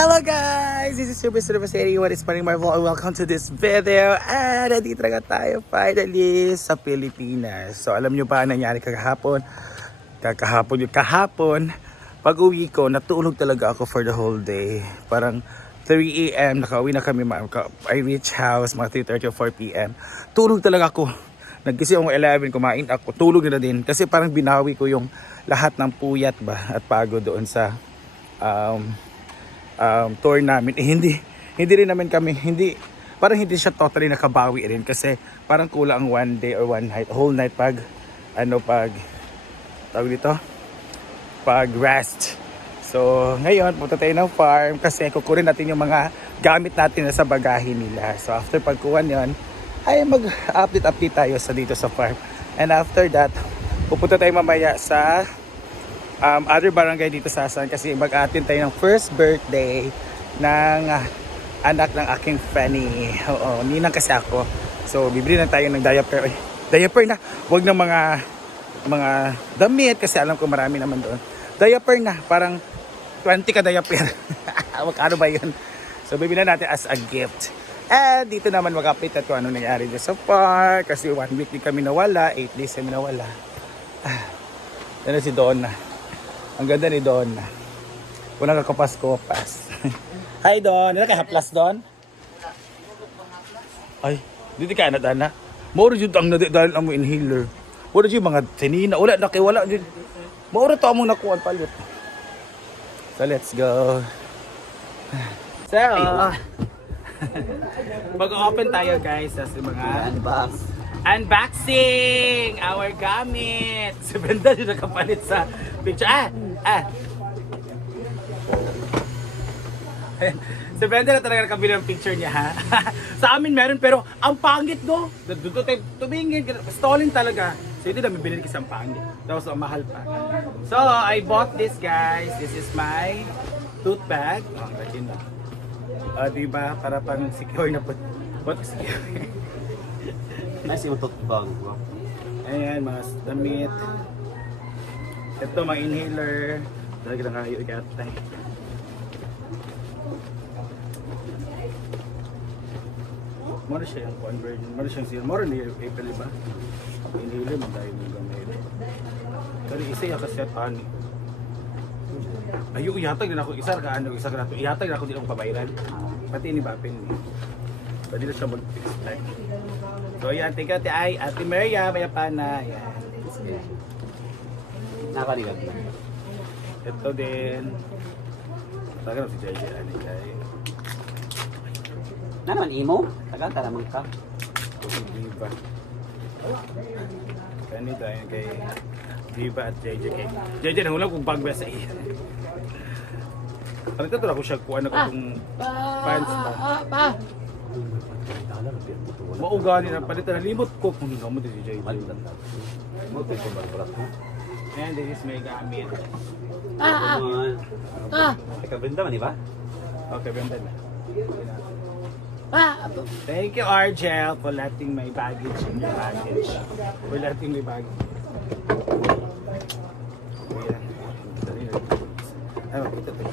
Hello guys! This is Super Super City. What is Funny Marvel and welcome to this video. And nandito na tayo finally sa Pilipinas. So alam nyo ba ang nangyari kagahapon? Kakahapon yung kahapon. Pag uwi ko, natulog talaga ako for the whole day. Parang 3 a.m. Nakauwi na kami. I reach house mga 3.30 or 4 p.m. Tulog talaga ako. Nagkisi ako 11, kumain ako. Tulog na din. Kasi parang binawi ko yung lahat ng puyat ba at pagod doon sa um, um, tour namin. Eh, hindi, hindi rin naman kami, hindi, parang hindi siya totally nakabawi rin kasi parang kulang ang one day or one night, whole night pag, ano, pag, tawag dito, pag rest. So, ngayon, punta tayo ng farm kasi kukunin natin yung mga gamit natin na sa bagahe nila. So, after pagkuhan yon ay mag-update-update tayo sa dito sa farm. And after that, pupunta tayo mamaya sa um, other barangay dito sa Asan kasi mag-attend tayo ng first birthday ng ah, anak ng aking Fanny. Oo, ninang kasi ako. So, bibili na tayo ng diaper. Ay, diaper na. Huwag ng mga mga damit kasi alam ko marami naman doon. Diaper na. Parang 20 ka diaper. Magkano ba yun? So, bibili na natin as a gift. And dito naman mag-update na kung ano nangyari dito sa park. Kasi one week din kami nawala. Eight days kami nawala. Ah, yan na si Donna. Ang ganda ni Donna. Unang kakapas-kopas. Hi Don! Nila ka haplas Don? Ay, dito ka na Dana. Mauro jud ang nadi dahil ang inhaler. Wala jud mga tinina. Wala na kay wala jud. Mauro to among nakuha palit. So let's go. So, mag-open tayo guys sa mga Unbox. Unboxing! Our gamit! Si Brenda yung nakapalit sa picture. Ah! Ah! si Brenda na talaga nakabili ng picture niya ha. sa amin meron pero ang pangit no. Doon tayo tumingin. Stolen talaga. So ito na bibili kasi ang pangit. Tapos ang mahal pa. So I bought this guys. This is my tote bag. Oh, ganda na. Ah, diba? Para pang secure na po. What secure? Nice yung tote bag. Ayan, mga damit. Ito, mga inhaler. Talaga lang kayo igatay. Mara siya yung conversion. Mara siyang siya. Mara ni April, ba? Inhaler, man tayo ng. Pero isa yung kaset ani. Ayo, iyatag na ako. Isa ka ano, isa ka na to. Iyatag na ako din ako pabayran. Pati ni Bapin. Pwede na siya mag-fix. So yan, tika ate ay, ate Maria, maya pa na. Yan. Nakaligat na. Ito din. Tagal si JJ ani kay. Na naman, imo? Tagal ka naman ka. Si Viva. Kani tayo kay Viva at JJ kay. JJ na hulang kung bag ba sa iya. Ano ito ako siya kuha na ko kung pants ba. Maugani na palitan na limot ko kung hindi mo si JJ. And this is my gamit. Ah, ah. Ikaw benda man, di ba? Okay, ganda na. Thank you, Argel, for letting my baggage in your baggage. For letting my baggage. Ayan. Dali na. Ay, makita to.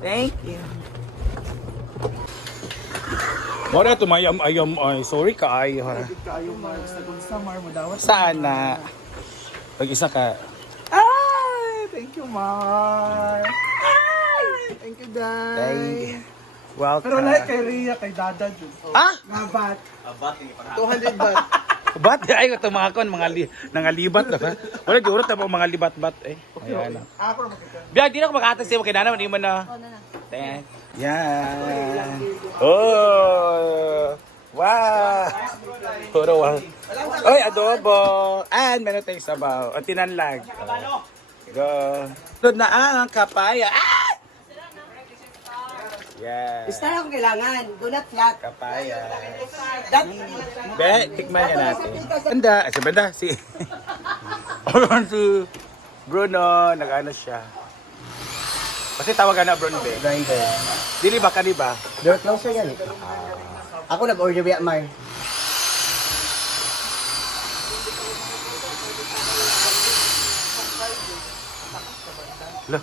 Thank you. Mora tumayam-ayam ay. Sorry ka ay. ha. kayo Mark sa Gunsamar mo daw. Saan na? Pag isa ka. Ay! Thank you, Mark! Ay! Thank you, Day! Ay. Welcome. Pero lahat kay Rhea, kay Dada. Oh, Ah! Mga bat. 200 bat. Bat ay ito mga kon mga li, nangalibat na ka. Wala di urot po mga libat-bat eh. Ayan. Ako na makita. Biya di na ako makatag sa kina naman imo na. Ten. Yan. Oh. Wow. Puro wow. Oy, adobo. And meron tayong sabaw. At tinanlag. Go. Doon na ang kapaya. Ah! Yeah. Basta akong kailangan. Do not flat. Kapaya. That, Be, tikman niya natin. Banda, si Banda, si... Ayun si Bruno, nag-ano siya. Kasi tawagan na Bruno Be. grinder. Dili ba, kani ba? Door closer yan eh. Ako nag-order biya, Mar. Lah,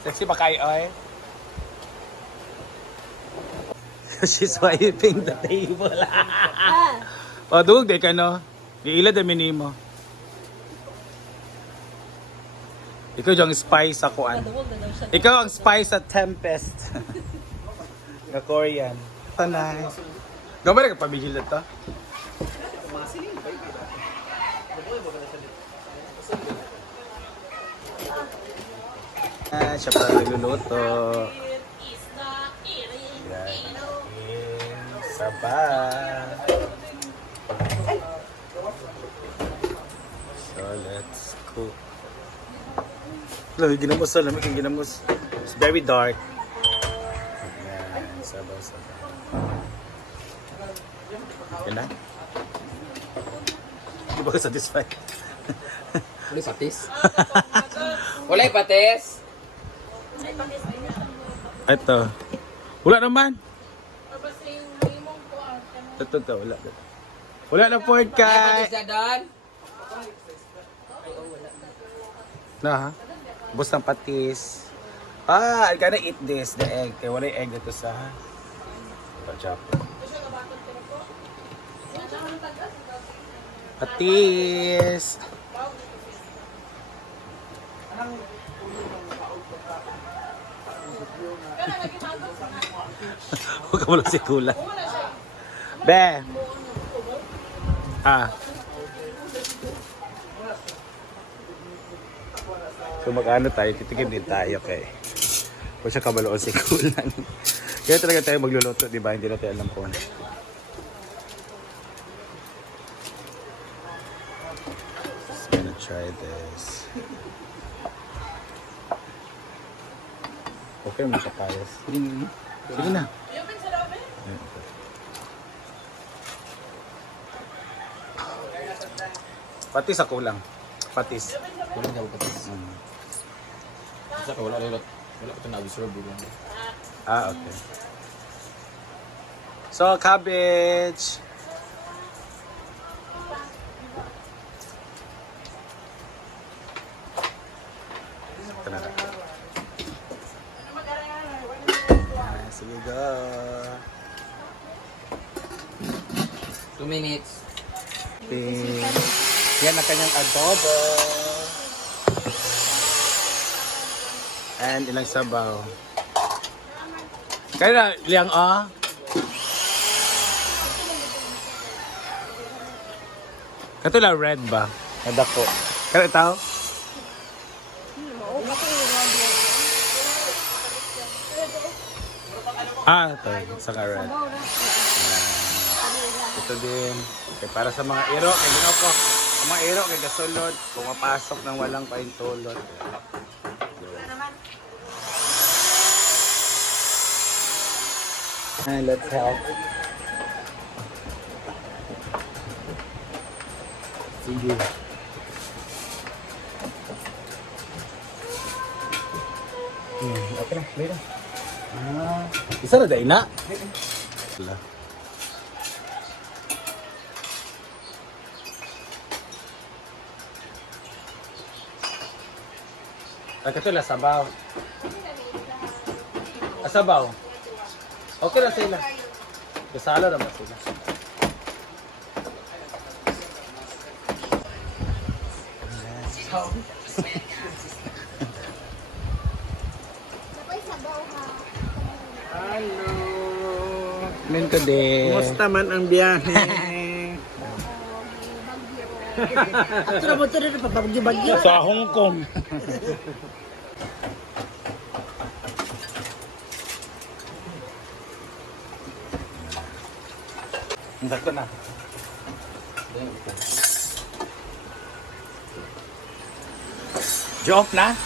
Sexy ba kayo, oy? She's wiping the table. o, dugog di ka, no? Giila da minimo. Ikaw yung spy sa kuan. Ikaw ang spy sa Tempest. na Korean. Tanay. Gamay ka pamigil na to? Ah, siya pala nagluluto. Yan. Saba. So, let's cook. Alam, ginamos na lamig, ginamos. It's very dark. Yan, saba, saba. Yan na. Hindi ba ka satisfied? Wala patis. Wala patis. Ito. Wala naman. Ito, ito, wala. Wala na po kay... na ha? Bus ng patis. Ah, I'm gonna eat this, the egg. Kaya wala yung egg dito sa... Ito, chop. Patis! Huwag ka mo lang si Kulang. Be! Ah. So mag-ano tayo, titikim din tayo kay. Kung siya kabaloon si Kulan. Kaya talaga tayo magluluto, di ba? Hindi natin alam kung ano. Just gonna try this. Okay, mga kapayas. Sige na. Ayan. Patis ako lang. Patis. Wala daw patis. Mm. Sa wala wala wala ko na absorb ko. Ah, okay. So, cabbage. Ito na lang. Ah, Sige, go. 2 minutes. Okay. Ang kanyang adobo. And ilang sabaw. Kaya na, liang ah. Kato lang red ba? Nadako. Kaya itaw? Ah, ito. Saka red. Ito din. Okay, para sa mga iro, kay ginaw ko, ang mga iro kay gasulod, pumapasok ng walang paintulot. And let's help. Sige. Hmm, okay na, later. Ah, isa na dahil na. Wala. Ay, ito la sabaw. Ah, sabaw. Okay na sila. Kasala naman sila. Hello! Minto din. Kumusta man ang biyahe? Sa Hong Kong. Hindi ko na. Joke na?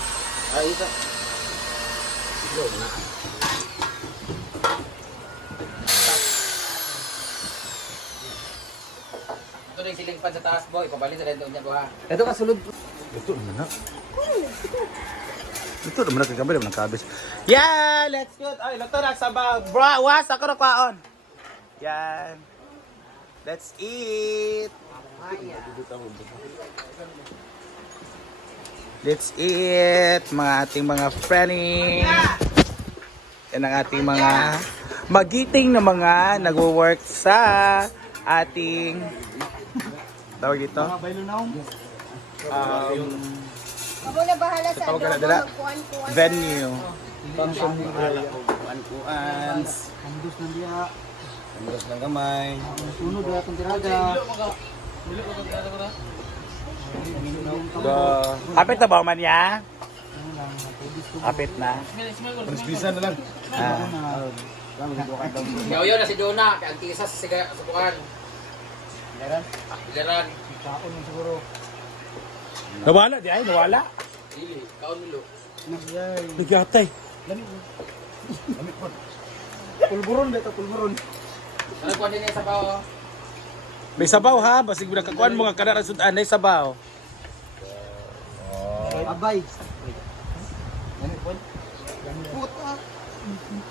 Ay, isa. Ito na yung siling pan sa taas, boy. Papalit sa doon niya, buha. Ito kasulod. Ito naman na. Ito naman na kagabi naman ng kabis. Yeah, let's go. Ay, luto na sa ba. Bro, was ako na kwaon. Yan. Let's eat. Let's eat, mga ating mga friending. Yan ang ating mga magiting na mga nagwo-work sa ating tawag ito? Um, Ako na bahala sa Tawag na dala. venue. Kuan-kuans. Andos na diya. Andos ng gamay. Sunod na itong tiraga. Go. Hapit na ba man ya? Hapit na. Bisa na lang. Ah. Yaw-yaw na si Dona. Kaya ang tisa sa siga sa bukan. Bilaran. Bilaran. Nawala di ay, nawala. Dili. Kaon nilo. Nagatay. Pulburon dito, pulburon. Ano kuha din sa bao? May sabaw ha, basig mo nakakuan mo nga kada ra sudan ay sabaw. Abay.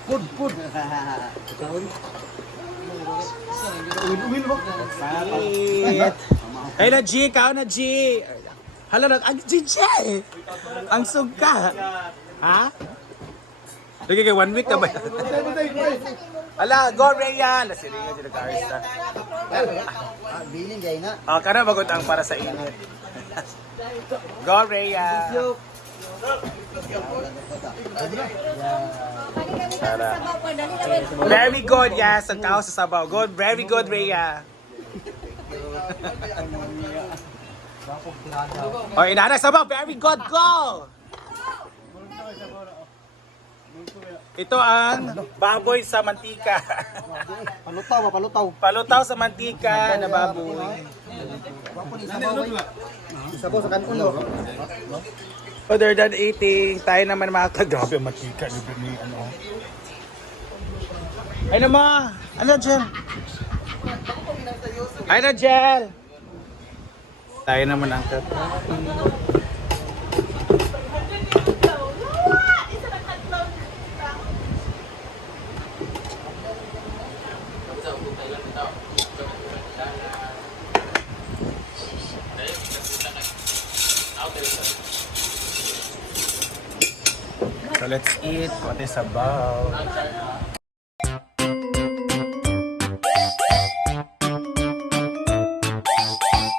Pud, pud. Eat. Ay na G, kao na G. Hala na, ang G, G. Ang suga. Ha? Lagi kay one week ka ba? Ala, go Rhea. La si Rhea dito ka arista. Ah, bilin gay na. Oh, kana bagot ang para sa init. Go Rhea. Sabaw. Very good, yes. Ang kao sa sabaw. Good, very good, Rhea. O, inana sabaw. Very good, go! Ito ang baboy sa mantika. Palutaw, palutaw. Palutaw sa mantika na baboy. Isabaw sa kanon. Other than eating, tayo naman mga kagrabe. Di ba ni ano? Ay na ma! Ano Jel? Ay na Jel! Tayo naman ang kat. So let's eat.